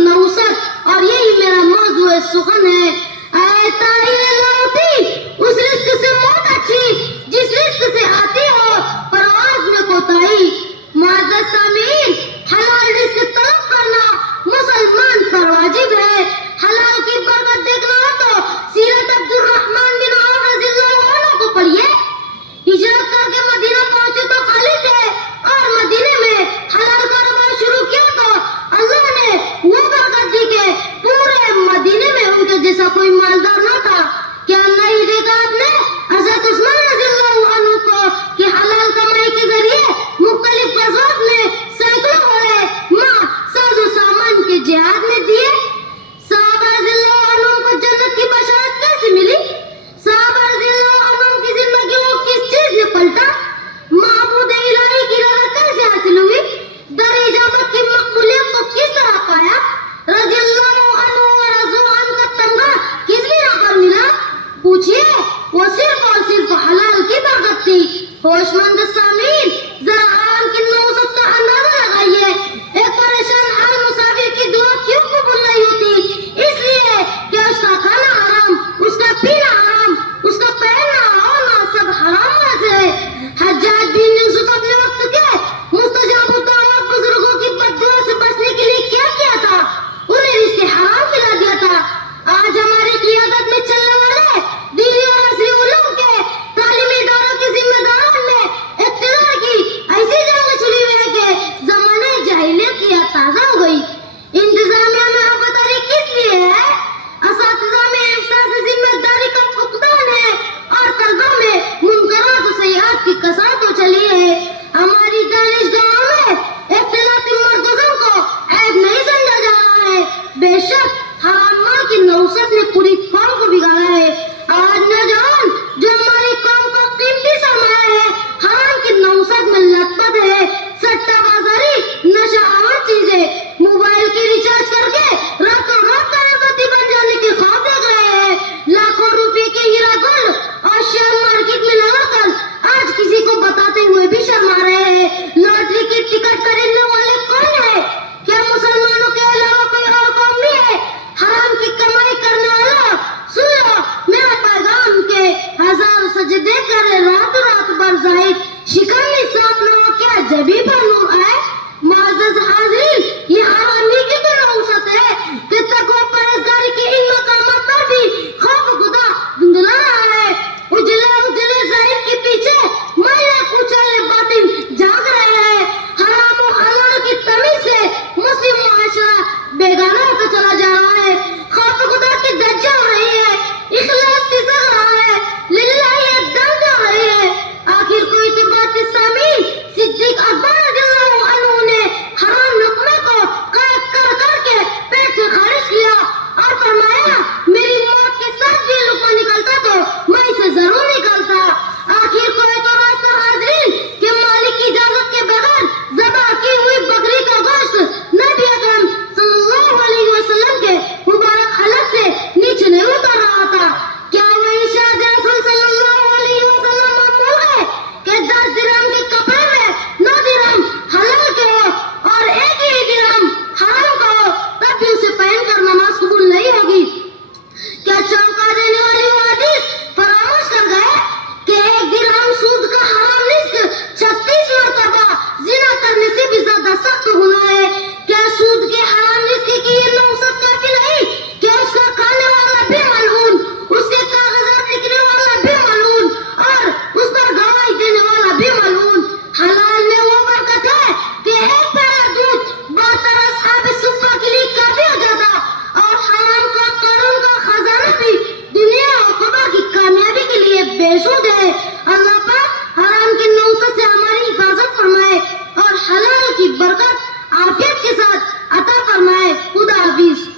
नौसत और यही मेरा मौजूद सुखन है। ऐ तारीर लौटी उस रिस्क से मौत अच्छी जिस रिस्क से आती हो परवाज में कोताही। मुअज़्ज़ज़ सामीन, हलाल रिस्क तलब करना मुसलमान पर वाजिब है। हलाल की बरकत देखना हो तो सीरत अब्दुर्रहमान बिन औफ रज़ियल्लाहु अन्हु को पढ़िए। हिजरत करके मदीना पहुंचे तो खाली थे और मदीने में हलाल कारोबार शुरू किया तो अल्लाह ने वो बरकत दी कि पूरे मदीने में उनके जैसा कोई मालदार न था। क्या नहीं देखा आपने हज़रत उस्मान रज़ियल्लाहु अन्हु को कि हलाल कमाई के जरिए मुख्तलिफ गज़वात में सैकड़ों घोड़े माँ साजो सामान के जिहाद में दिए। सहाबा रज़ियल्लाहु अन्हुम को जन्नत की बशारत कैसे मिली? सहाबा रज़ियल्लाहु अन्हुम की जिंदगी को किस चीज ने पलटा? महबूब इलाही की रज़ा कैसे हासिल हुई? दर इजाबत की मकबूलियत को किस तरह पाया? रज़ियल्लाहु अन्हु व रज़ू अन का तमगा किस बिना पर मिला? पूछिए, वो सिर्फ और सिर्फ हलाल की बरकत थी। होशमंद सामीन, जरा हराम की नौसत का अंदाजा लगाइए। एक परेशान हाल मुसाफिर की दुआ क्यों कबूल नहीं होती? इसलिए कि उसका खाना हराम, उसका पीना हराम, उसका पहनना ओढ़ना सब हराम से। हज्जाज बिन यूसुफ अपने वक्त के मुस्तजाब दावत बुजुर्गों की बद्दुआ से बचने के लिए क्या किया था? उन्हें रिज़्क़ हराम खिला दिया था। आज हमारी क़ियादत में चलने वाले दीनी और असली उलूम के तालीमी इदारों के जिम्मेदारों ने इक़्तिदार की ऐसी जंग छुड़ी हुई है कि ज़माने जाहिलियत की याद ताज़ा हो गई। इंतज़ामिया में आबदारी किस लिए है? असातिज़ा में एहसास जिम्मेदारी का फुक़दान है और तलबा में मुनकरात व सय्यात की कसरत हो चली है। हमारी दानिशगाहों में इख्तिलाती मर्कज़ों को ऐब नहीं समझा जा रहा है। बेशक हराम माल की नौसत ने पूरी कौम को बिगाड़ा है। आज नौजवान जो हमारी कौम का कीमती सरमाया है हराम की नौसत में लतपत है। सट्टाबाज़ारी, नशा आवर चीजें, मोबाइल की रिचार्ज करके रातों रात करोड़पति बन जाने के ख्वाब देख रहे हैं। लाखों रुपए के हीरा गोल्ड और शेयर मार्केट में लगाकर आज किसी को बताते हुए भी शर्मा रहे हैं। लॉटरी की टिकट खरीदने वाले कौन है? क्या मुसलमानों के अलावा कोई और कौम भी है हराम की कमाई करने वाला? सुन लो मेरा पैगाम के हजार सजदे करे रात भर जाहिद शिकमी साफ न हो क्या जबी पर नूर आए? मुअज़्ज़ज़ हाज़रीन, ये हरामी की तो नौसत है कि तक़वा परहेज़गारी के इन मकामात पर भी खौफ खुदा धुंधला रहा है। उजले ज़ाहिर के पीछे मैले कुचले बातिन जाग रहे हैं। हराम और हलाल की तमीज़ से मुस्लिम मुआशरा बेगाना होता चला जा रहा है। खौफ खुदा की धज्जियां हो रही है, इखलास सिसक रहा है, लिल्लाही दर्द हो रही है। आखिर कोई तो बात सामीन, सिद्दीक़ अकबर रज़ियल्लाहु अन्हु ने हराम लुक़मा को कैद कर करके पेट से खारिज किया और फरमाया मेरी मौत के साथ भी लुक़मा निकलता तो मैं इसे जरूर निकालता। आखिर कोई तो रास्ता हाज़रीन कि मालिक की इजाजत के बगैर ज़बह की हुई बकरी का गोश्त नबी अकरम सल्लल्लाहु अलैहि वसल्लम के मुबारक हलक से नीचे नहीं उतर रहा था। क्या वही शाद रसूल सल्लल्लाहु अलैहि वसल्लम मामूल है कि 10 दिरहम के कपड़े में 9 दिरहम हलाल के हो और एक ही दिरहम हराम का हो तब भी उसे पहनकर नमाज कबूल नहीं होगी? क्या चौंका देने वाली वो हदीस फरामोश कर गए कि 1 दिरहम सूद का हराम रिस्क 36 मरतबा जिना करने से भी ज्यादा सख्त गुनाह है? क्या सूद के हराम रिस्क की ये नौसत काफी नहीं कि उसका खाने वाला भी मलऊन, उसके कागजात लिखने वाला भी मलऊन और उस पर गवाही देने वाला भी मलऊन? हलाल में वो बरकत है कि एक प्याला दूध 72 असहाब सुफ़्फ़ा के लिए काफी हो जाता और हराम का कानून का खजाना भी दुनिया और क़बा की कामयाबी के लिए बेसुध है। अल्लाह पाक हराम की नौसत से हमारी हिफाजत फरमाए और हलाल की बरकत आफियत के साथ अता फरमाए। खुदा हाफिज।